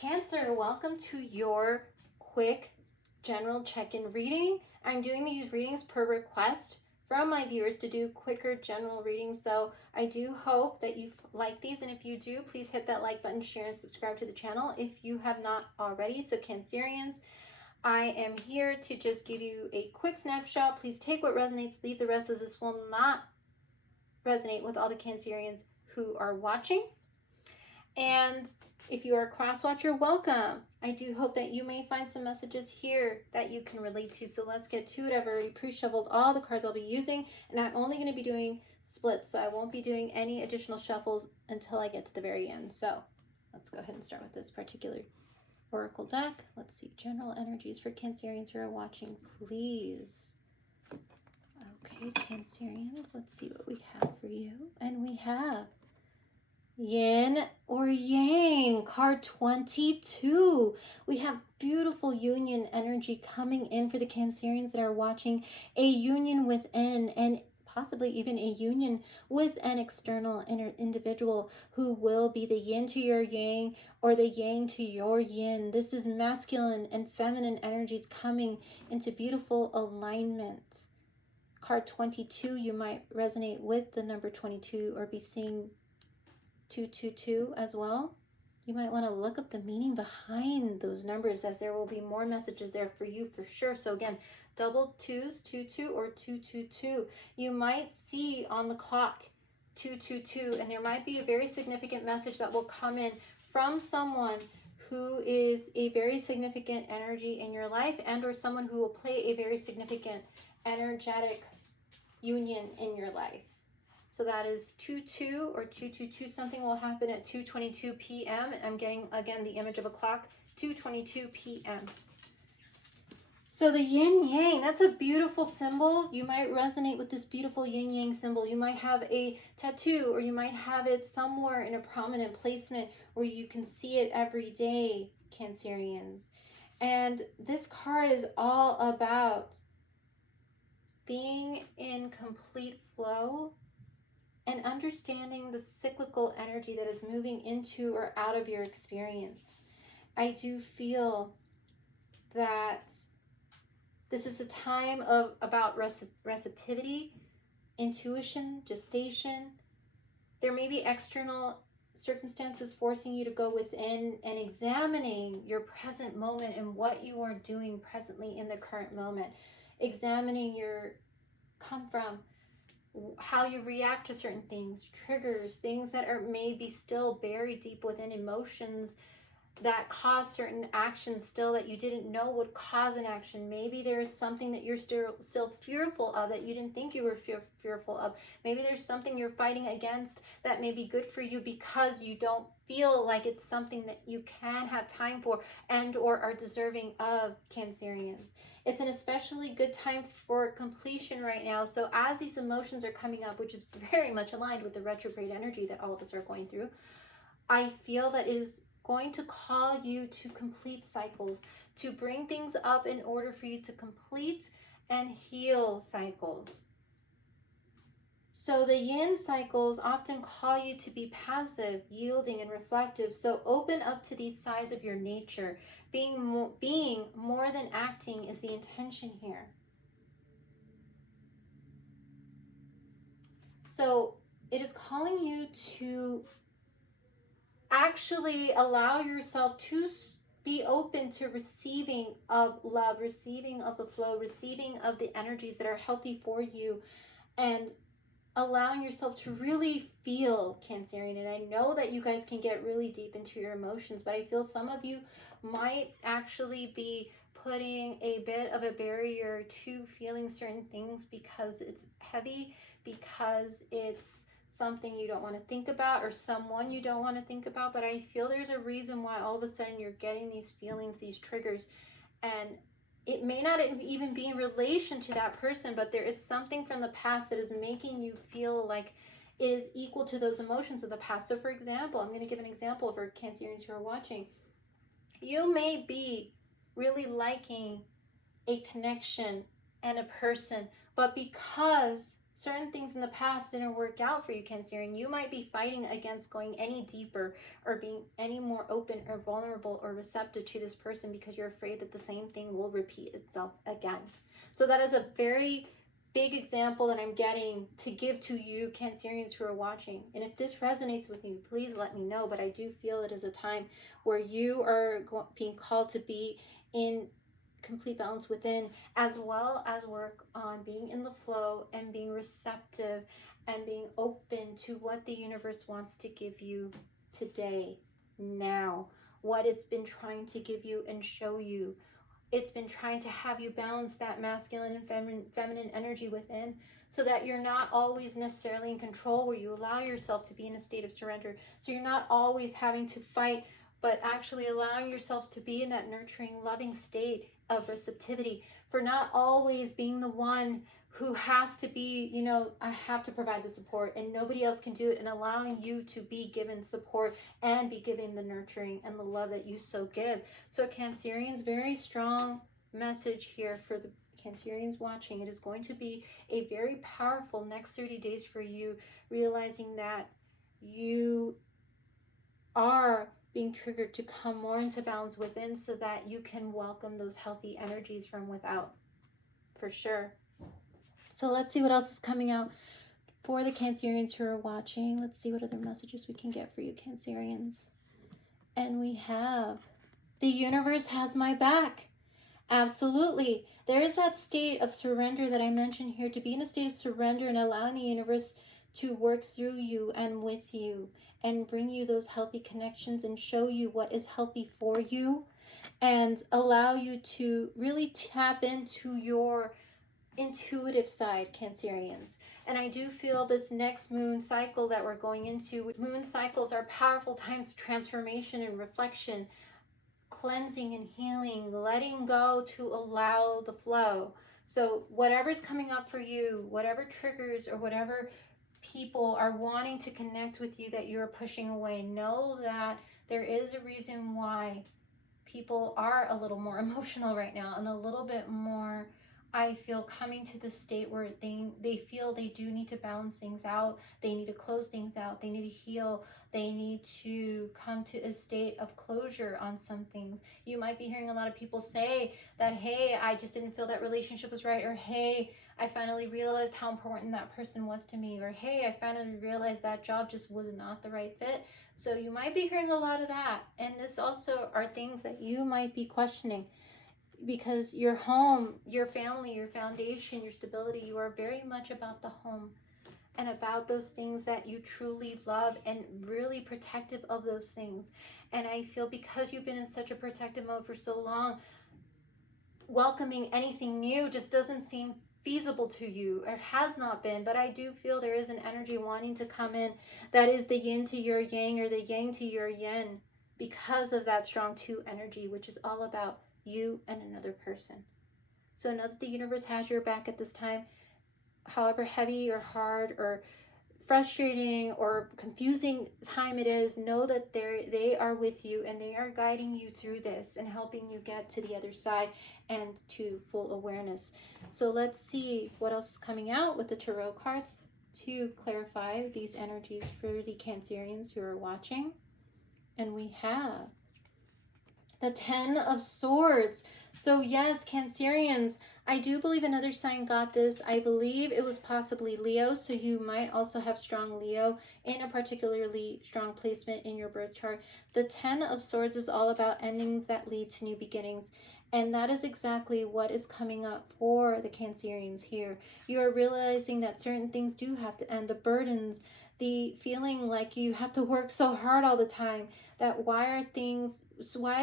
Cancer, welcome to your quick general check-in reading. I'm doing these readings per request from my viewers to do quicker general readings. So I do hope that you like these. And if you do, please hit that like button, share, and subscribe to the channel if you have not already. So Cancerians, I am here to just give you a quick snapshot. Please take what resonates, leave the rest, as this will not resonate with all the Cancerians who are watching. And if you are a cross watcher, welcome. I do hope that you may find some messages here that you can relate to. So let's get to it. I've already pre-shuffled all the cards I'll be using, and I'm only going to be doing splits, so I won't be doing any additional shuffles until I get to the very end. So let's go ahead and start with this particular oracle deck. Let's see, general energies for Cancerians who are watching, please. Okay, Cancerians, let's see what we have for you. And we have Yin or Yang, card 22. We have beautiful union energy coming in for the Cancerians that are watching, a union within and possibly even a union with an external individual who will be the yin to your yang or the yang to your yin. This is masculine and feminine energies coming into beautiful alignment. Card 22, you might resonate with the number 22 or be seeing 222 as well. You might want to look up the meaning behind those numbers, as there will be more messages there for you for sure. So again, double twos, 22 or 222. You might see on the clock 222, and there might be a very significant message that will come in from someone who is a very significant energy in your life, and or someone who will play a very significant energetic union in your life. So that is 22 or 222. Something will happen at 2:22 p.m. I'm getting, again, the image of a clock, 2:22 p.m. So the yin yang, that's a beautiful symbol. You might resonate with this beautiful yin yang symbol. You might have a tattoo, or you might have it somewhere in a prominent placement where you can see it every day, Cancerians. And this card is all about being in complete flow and understanding the cyclical energy that is moving into or out of your experience. I do feel that this is a time of about receptivity, intuition, gestation. There may be external circumstances forcing you to go within and examining your present moment and what you are doing presently in the current moment. Examining your come from, how you react to certain things, triggers, things that are maybe still buried deep within emotions that cause certain actions still that you didn't know would cause an action. Maybe there's something that you're still fearful of that you didn't think you were fearful of. Maybe there's something you're fighting against that may be good for you because you don't feel like it's something that you can have time for and or are deserving of, Cancerians. It's an especially good time for completion right now. So as these emotions are coming up, which is very much aligned with the retrograde energy that all of us are going through, I feel that it is going to call you to complete cycles, to bring things up in order for you to complete and heal cycles. So the yin cycles often call you to be passive, yielding, and reflective. So open up to these sides of your nature. Being more than acting is the intention here. So it is calling you to actually allow yourself to be open to receiving of love, receiving of the flow, receiving of the energies that are healthy for you, and allowing yourself to really feel, Cancerian. And I know that you guys can get really deep into your emotions, but I feel some of you might actually be putting a bit of a barrier to feeling certain things because it's heavy, because it's something you don't want to think about, or someone you don't want to think about. But I feel there's a reason why all of a sudden you're getting these feelings, these triggers, and it may not even be in relation to that person, but there is something from the past that is making you feel like it is equal to those emotions of the past. So for example, I'm going to give an example for Cancerians who are watching. You may be really liking a connection and a person, but because certain things in the past didn't work out for you, Cancerian. You might be fighting against going any deeper or being any more open or vulnerable or receptive to this person because you're afraid that the same thing will repeat itself again. So that is a very big example that I'm getting to give to you, Cancerians who are watching. And if this resonates with you, please let me know. But I do feel it is a time where you are being called to be in complete balance within, as well as work on being in the flow and being receptive and being open to what the universe wants to give you today, now, what it's been trying to give you and show you. It's been trying to have you balance that masculine and feminine energy within, so that you're not always necessarily in control, where you allow yourself to be in a state of surrender. So you're not always having to fight, but actually allowing yourself to be in that nurturing, loving state of receptivity, for not always being the one who has to be, you know, I have to provide the support and nobody else can do it, and allowing you to be given support and be given the nurturing and the love that you so give. So Cancerians, very strong message here for the Cancerians watching. It is going to be a very powerful next 30 days for you, realizing that you are being triggered to come more into balance within, so that you can welcome those healthy energies from without, for sure. So let's see what else is coming out for the Cancerians who are watching. Let's see what other messages we can get for you, Cancerians. And we have, the universe has my back. Absolutely. There is that state of surrender that I mentioned here, to be in a state of surrender and allowing the universe to work through you and with you and bring you those healthy connections and show you what is healthy for you, and allow you to really tap into your intuitive side, Cancerians. And I do feel this next moon cycle that we're going into, moon cycles are powerful times of transformation and reflection, cleansing and healing, letting go to allow the flow. So whatever's coming up for you, whatever triggers or whatever people are wanting to connect with you that you're pushing away, know that there is a reason why people are a little more emotional right now, and a little bit more, I feel, coming to the state where they feel they do need to balance things out. They need to close things out. They need to heal. They need to come to a state of closure on some things. You might be hearing a lot of people say that, hey, I just didn't feel that relationship was right, or hey, I finally realized how important that person was to me, or hey, I finally realized that job just was not the right fit. So you might be hearing a lot of that. And this also are things that you might be questioning, because your home, your family, your foundation, your stability, you are very much about the home and about those things that you truly love, and really protective of those things. And I feel because you've been in such a protective mode for so long, welcoming anything new just doesn't seem feasible to you, or has not been. But I do feel there is an energy wanting to come in that is the yin to your yang, or the yang to your yin, because of that strong two energy, which is all about you and another person. So know that the universe has your back at this time, however heavy or hard or frustrating or confusing time it is. Know that they are with you, and they are guiding you through this and helping you get to the other side and to full awareness. So let's see what else is coming out with the tarot cards to clarify these energies for the Cancerians who are watching. And we have the 10 of Swords. So yes, Cancerians, I do believe another sign got this. I believe it was possibly Leo, so you might also have strong Leo in a particularly strong placement in your birth chart. The 10 of Swords is all about endings that lead to new beginnings. And that is exactly what is coming up for the Cancerians here. You are realizing that certain things do have to end. The burdens, the feeling like you have to work so hard all the time, that why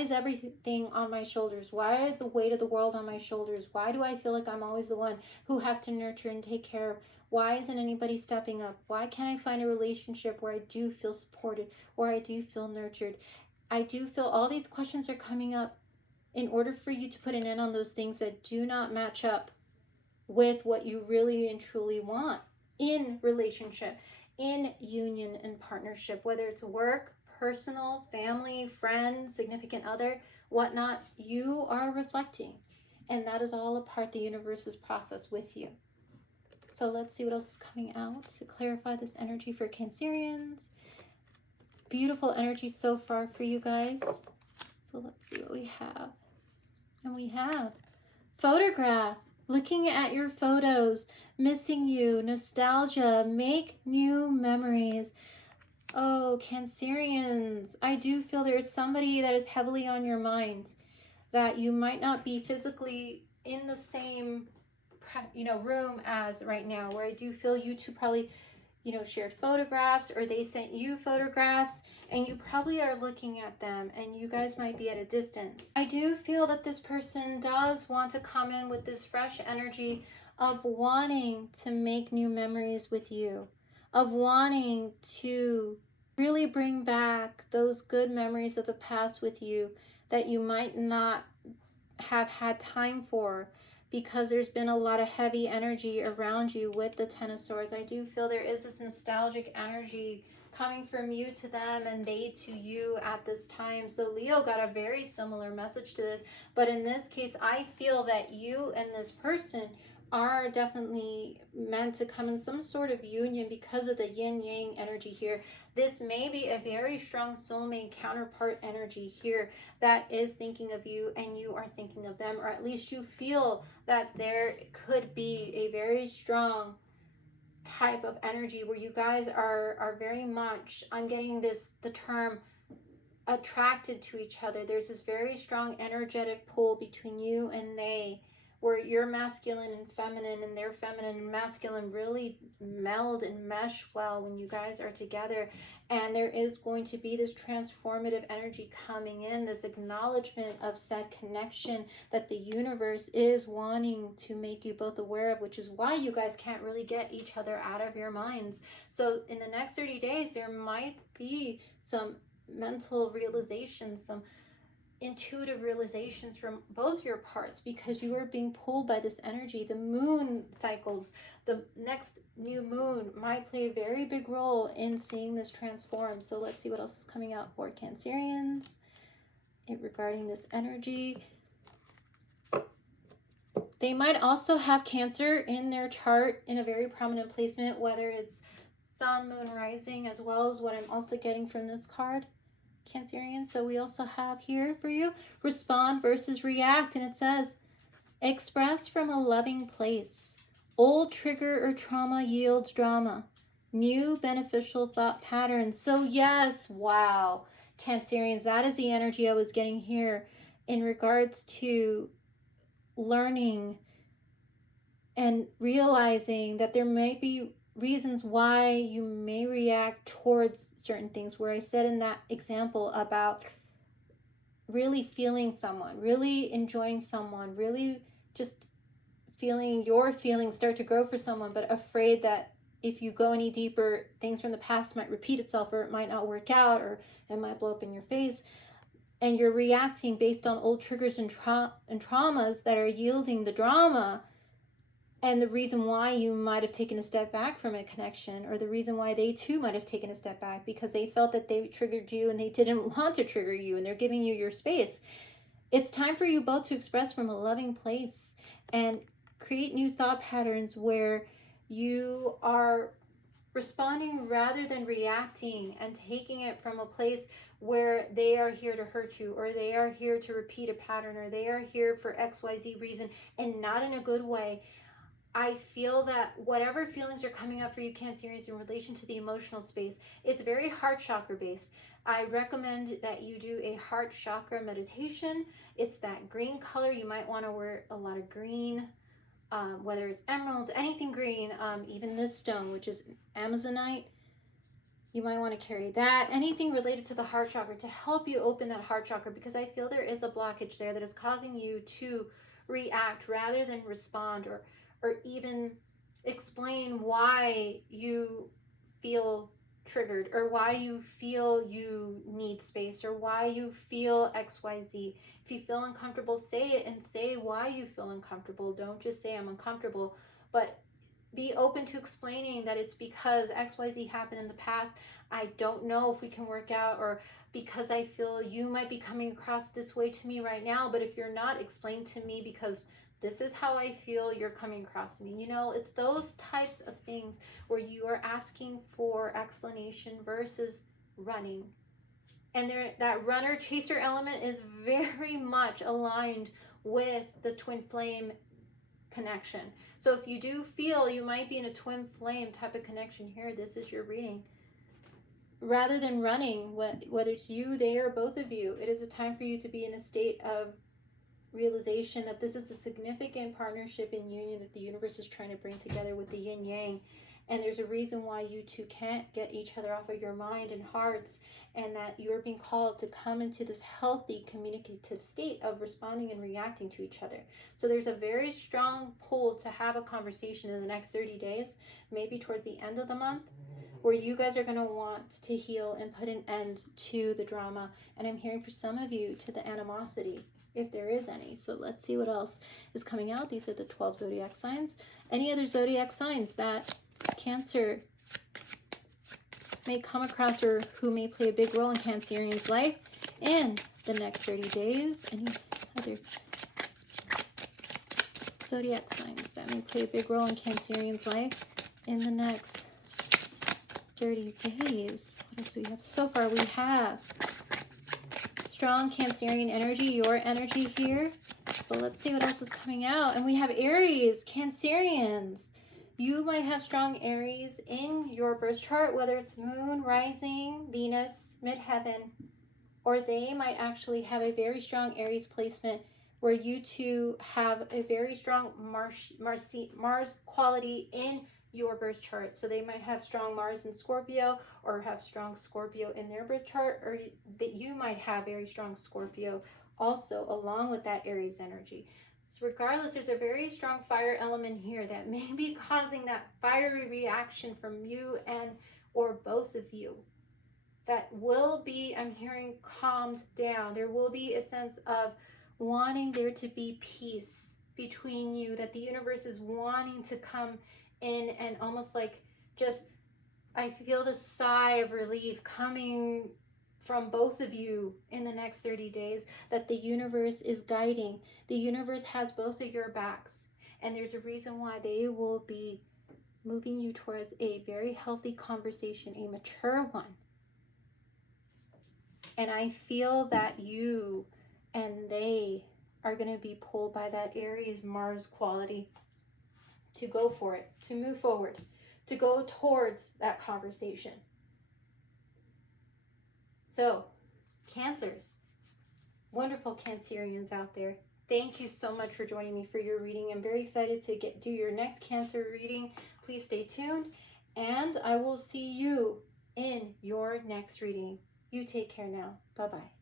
is everything on my shoulders? Why is the weight of the world on my shoulders? Why do I feel like I'm always the one who has to nurture and take care of? Why isn't anybody stepping up? Why can't I find a relationship where I do feel supported, where I do feel nurtured? I do feel all these questions are coming up in order for you to put an end on those things that do not match up with what you really and truly want in relationship, in union and partnership, whether it's work, personal, family, friend, significant other, whatnot. You are reflecting, and that is all a part of the universe's process with you. So let's see what else is coming out to clarify this energy for Cancerians. Beautiful energy so far for you guys. So let's see what we have. And we have photograph, looking at your photos, missing you, nostalgia, make new memories. Oh, Cancerians, I do feel there is somebody that is heavily on your mind, that you might not be physically in the same room as right now, where I do feel you two probably shared photographs, or they sent you photographs, and you probably are looking at them, and you guys might be at a distance. I do feel that this person does want to come in with this fresh energy of wanting to make new memories with you, of wanting to really bring back those good memories of the past with you that you might not have had time for, because there's been a lot of heavy energy around you with the Ten of Swords. I do feel there is this nostalgic energy coming from you to them and they to you at this time. So Leo got a very similar message to this, but in this case, I feel that you and this person are definitely meant to come in some sort of union because of the yin-yang energy here. This may be a very strong soulmate counterpart energy here that is thinking of you and you are thinking of them, or at least you feel that there could be a very strong type of energy where you guys are very much, I'm getting the term attracted to each other. There's this very strong energetic pull between you and they, where you're masculine and feminine and they're feminine and masculine really meld and mesh well when you guys are together. And there is going to be this transformative energy coming in, this acknowledgement of said connection that the universe is wanting to make you both aware of, which is why you guys can't really get each other out of your minds. So in the next 30 days, there might be some mental realizations, some intuitive realizations from both your parts, because you are being pulled by this energy. The moon cycles, the next new moon might play a very big role in seeing this transform. So let's see what else is coming out for Cancerians regarding this energy. They might also have Cancer in their chart in a very prominent placement, whether it's sun, moon, rising, as well as what I'm also getting from this card, Cancerian. So we also have here for you, respond versus react, and it says express from a loving place. Old trigger or trauma yields drama. New beneficial thought patterns. So yes, wow, Cancerians, that is the energy I was getting here in regards to learning and realizing that there may be reasons why you may react towards certain things, where I said in that example about really feeling someone, really enjoying someone, really just feeling your feelings start to grow for someone, but afraid that if you go any deeper, things from the past might repeat itself, or it might not work out, or it might blow up in your face. And you're reacting based on old triggers and traumas that are yielding the drama. And the reason why you might have taken a step back from a connection, or the reason why they too might have taken a step back, because they felt that they triggered you and they didn't want to trigger you, and they're giving you your space. It's time for you both to express from a loving place and create new thought patterns where you are responding rather than reacting, and taking it from a place where they are here to hurt you, or they are here to repeat a pattern, or they are here for XYZ reason, and not in a good way. I feel that whatever feelings are coming up for you, Cancerians, in relation to the emotional space, it's very heart chakra based. I recommend that you do a heart chakra meditation. It's that green color. You might want to wear a lot of green, whether it's emeralds, anything green, even this stone, which is Amazonite. You might want to carry that. Anything related to the heart chakra to help you open that heart chakra, because I feel there is a blockage there that is causing you to react rather than respond, or even explain why you feel triggered, or why you feel you need space, or why you feel XYZ. If you feel uncomfortable, say it, and say why you feel uncomfortable. Don't just say I'm uncomfortable, but be open to explaining that it's because XYZ happened in the past. I don't know if we can work out, or because I feel you might be coming across this way to me right now, but if you're not, explain to me, because This is how I feel you're coming across to me. You know, it's those types of things where you are asking for explanation versus running. And there, that runner chaser element is very much aligned with the twin flame connection. So if you do feel you might be in a twin flame type of connection here, this is your reading. Rather than running, whether it's you, they, or both of you, it is a time for you to be in a state of realization that this is a significant partnership and union that the universe is trying to bring together with the yin yang. And there's a reason why you two can't get each other off of your mind and hearts, and that you're being called to come into this healthy communicative state of responding and reacting to each other. So there's a very strong pull to have a conversation in the next 30 days, maybe towards the end of the month, where you guys are going to want to heal and put an end to the drama. And I'm hearing for some of you to the animosity, if there is any. So let's see what else is coming out. These are the 12 zodiac signs. Any other zodiac signs that Cancer may come across, or who may play a big role in Cancerian's life in the next 30 days? Any other zodiac signs that may play a big role in Cancerian's life in the next 30 days? What else do we have? So far we have strong Cancerian energy, your energy here. But let's see what else is coming out. And we have Aries, Cancerians. You might have strong Aries in your birth chart, whether it's moon, rising, Venus, midheaven, or they might actually have a very strong Aries placement where you two have a very strong Mars quality in your birth chart. So they might have strong Mars in Scorpio, or have strong Scorpio in their birth chart, or that you might have very strong Scorpio also along with that Aries energy. So regardless, there's a very strong fire element here that may be causing that fiery reaction from you and or both of you that will be, I'm hearing, calmed down. There will be a sense of wanting there to be peace between you, that the universe is wanting to come in and almost like just, I feel the sigh of relief coming from both of you in the next 30 days, that the universe is guiding. The universe has both of your backs, and there's a reason why they will be moving you towards a very healthy conversation, a mature one. And I feel that you and they are going to be pulled by that Aries Mars quality to go for it, to move forward, to go towards that conversation. So, Cancers, wonderful Cancerians out there, thank you so much for joining me for your reading. I'm very excited to do your next Cancer reading. Please stay tuned, and I will see you in your next reading. You take care now. Bye-bye.